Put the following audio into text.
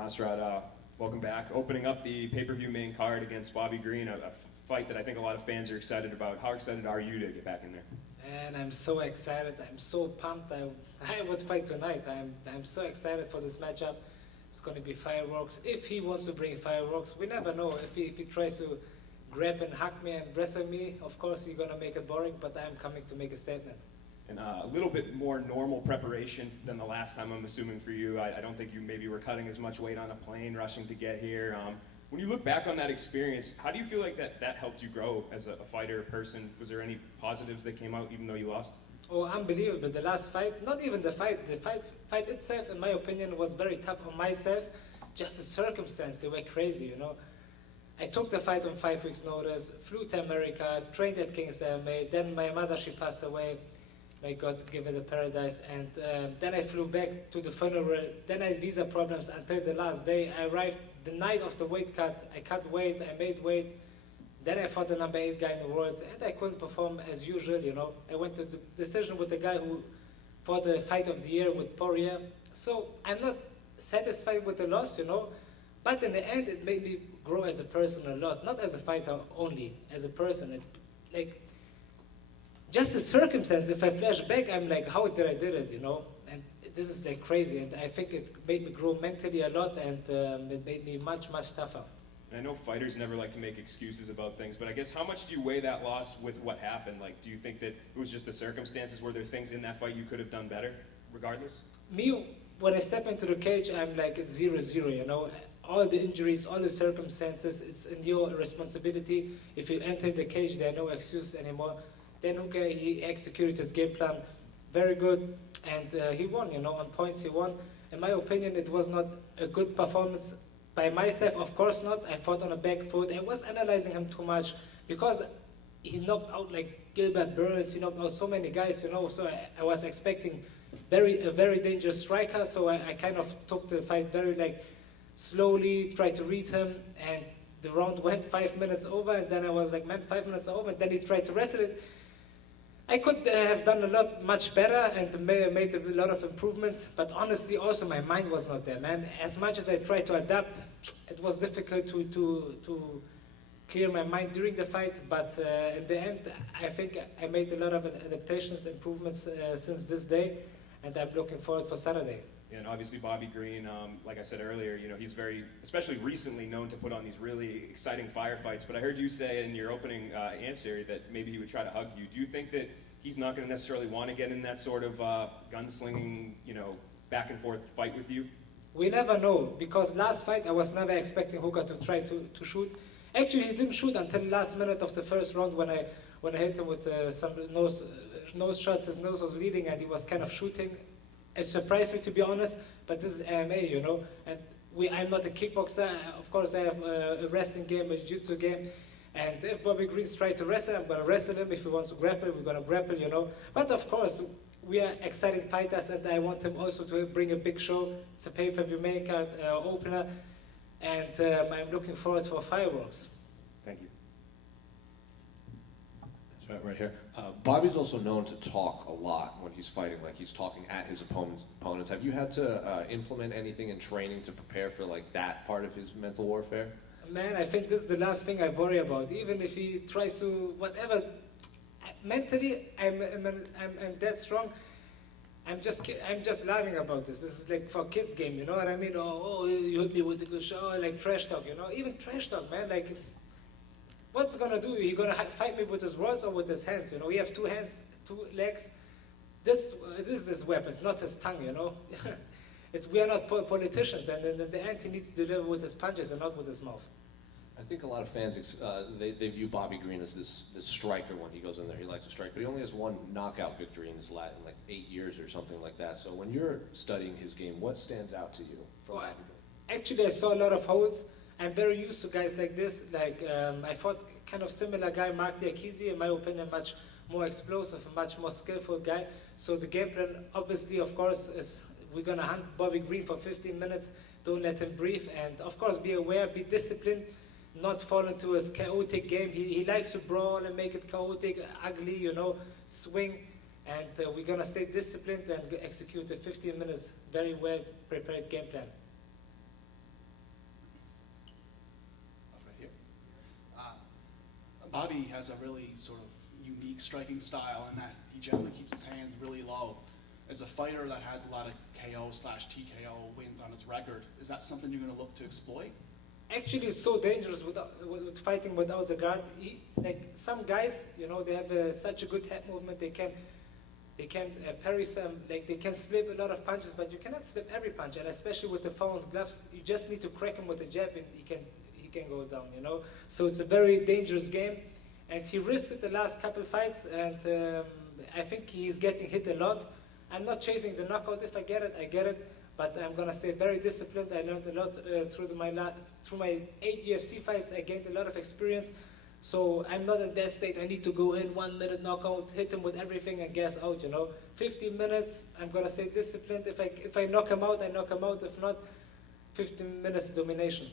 Nasrat, welcome back. Opening up the pay-per-view main card against Bobby Green, a fight that I think a lot of fans are excited about. How excited are you to get back in there? And I'm so excited. I'm so pumped. I would fight tonight. I'm so excited for this matchup. It's going to be fireworks. If he wants to bring fireworks, we never know. If he tries to grab and hug me and wrestle me, of course he's going to make it boring, but I'm coming to make a statement. And a little bit more normal preparation than the last time, I'm assuming, for you. I don't think you maybe were cutting as much weight on a plane, rushing to get here. When you look back on that experience, how do you feel like that helped you grow as a fighter, person? Was there any positives that came out even though you lost? Oh, unbelievable. The last fight, not even the fight itself, in my opinion, was very tough on myself. Just the circumstances, they were crazy, you know. I took the fight on 5 weeks' notice, flew to America, trained at King's MMA, then my mother, she passed away. May God give her the paradise. And then I flew back to the funeral. Then I had visa problems until the last day. I arrived the night of the weight cut. I cut weight, I made weight. Then I fought the number 8 guy in the world, and I couldn't perform as usual, you know. I went to the decision with the guy who fought the fight of the year with Poirier. So I'm not satisfied with the loss, you know. But in the end, it made me grow as a person a lot. Not as a fighter only, as a person. Just the circumstance, if I flash back, I'm like, how did I did it, you know? And this is like crazy, and I think it made me grow mentally a lot, and it made me much, much tougher. And I know fighters never like to make excuses about things, but I guess how much do you weigh that loss with what happened? Like, do you think that it was just the circumstances? Were there things in that fight you could have done better, regardless? Me, when I step into the cage, I'm like, it's 0-0, you know? All the injuries, all the circumstances, it's in your responsibility. If you enter the cage, there are no excuses anymore. Then Hooker, he executed his game plan very good, and he won, you know, on points he won. In my opinion, it was not a good performance by myself, of course not. I fought on a back foot. I was analyzing him too much because he knocked out like Gilbert Burns, he knocked out so many guys, you know, so I was expecting a very dangerous striker, so I kind of took the fight very like slowly, tried to read him, and the round went 5 minutes over, and then I was like, man, 5 minutes over, and then he tried to wrestle it. I could have done a lot much better and made a lot of improvements, but honestly also my mind was not there, man. As much as I tried to adapt, it was difficult to clear my mind during the fight, but in the end I think I made a lot of adaptations, improvements since this day, and I'm looking forward for Saturday. Yeah, and obviously Bobby Green, like I said earlier, you know, he's very, especially recently, known to put on these really exciting firefights. But I heard you say in your opening answer that maybe he would try to hug you. Do you think that he's not going to necessarily want to get in that sort of gunslinging, you know, back and forth fight with you? We never know, because last fight I was never expecting Hooker to try to shoot. Actually, he didn't shoot until the last minute of the first round when I hit him with some nose shots. His nose was bleeding and he was kind of shooting. It surprised me, to be honest, but this is MMA, you know, and I'm not a kickboxer. Of course, I have a wrestling game, a jiu-jitsu game, and if Bobby Green's trying to wrestle, I'm going to wrestle him. If he wants to grapple, we're going to grapple, you know. But of course, we are exciting fighters, and I want him also to bring a big show. It's a pay-per-view main card opener, and I'm looking forward for fireworks. Thank you. Right here. Bobby's also known to talk a lot when he's fighting, like he's talking at his opponents. Have you had to implement anything in training to prepare for like that part of his mental warfare? Man, I think this is the last thing I worry about. Even if he tries to whatever, mentally I'm that strong. I'm just laughing about this. This is like for kids game, you know what I mean? Oh, you hit me with the good show, like trash talk, you know? Even trash talk, man, like. What's gonna do? He gonna fight me with his words or with his hands? You know, we have 2 hands, 2 legs. This is his weapon. It's not his tongue. You know, we are not politicians, and in the end, he needs to deliver with his punches and not with his mouth. I think a lot of fans they view Bobby Green as this striker. When he goes in there, he likes to strike, but he only has 1 knockout victory in his like 8 years or something like that. So when you're studying his game, what stands out to you from Bobby Green? Actually, I saw a lot of holds. I'm very used to guys like this. Like I fought kind of similar guy, Mark Diakiese, in my opinion, much more explosive, a much more skillful guy. So the game plan, obviously, of course, is we're gonna hunt Bobby Green for 15 minutes. Don't let him breathe, and of course, be aware, be disciplined, not fall into his chaotic game. He likes to brawl and make it chaotic, ugly, you know, swing. And we're gonna stay disciplined and execute a 15 minutes very well prepared game plan. Bobby has a really sort of unique striking style in that he generally keeps his hands really low. As a fighter that has a lot of KO/TKO wins on his record, is that something you're going to look to exploit? Actually, it's so dangerous with fighting without the guard. Like some guys, you know, they have such a good head movement. They can parry some, like they can slip a lot of punches, but you cannot slip every punch. And especially with the Fallon's gloves, you just need to crack him with a jab, and he can go down. You know, so it's a very dangerous game. And he risked it the last couple fights, and I think he's getting hit a lot. I'm not chasing the knockout. If I get it, I get it. But I'm gonna say very disciplined. I learned a lot through my 8 UFC fights. I gained a lot of experience. So I'm not in that state. I need to go in 1 minute knockout, hit him with everything, and gas out. You know, 15 minutes. I'm gonna say disciplined. If I knock him out, I knock him out. If not, 15 minutes domination.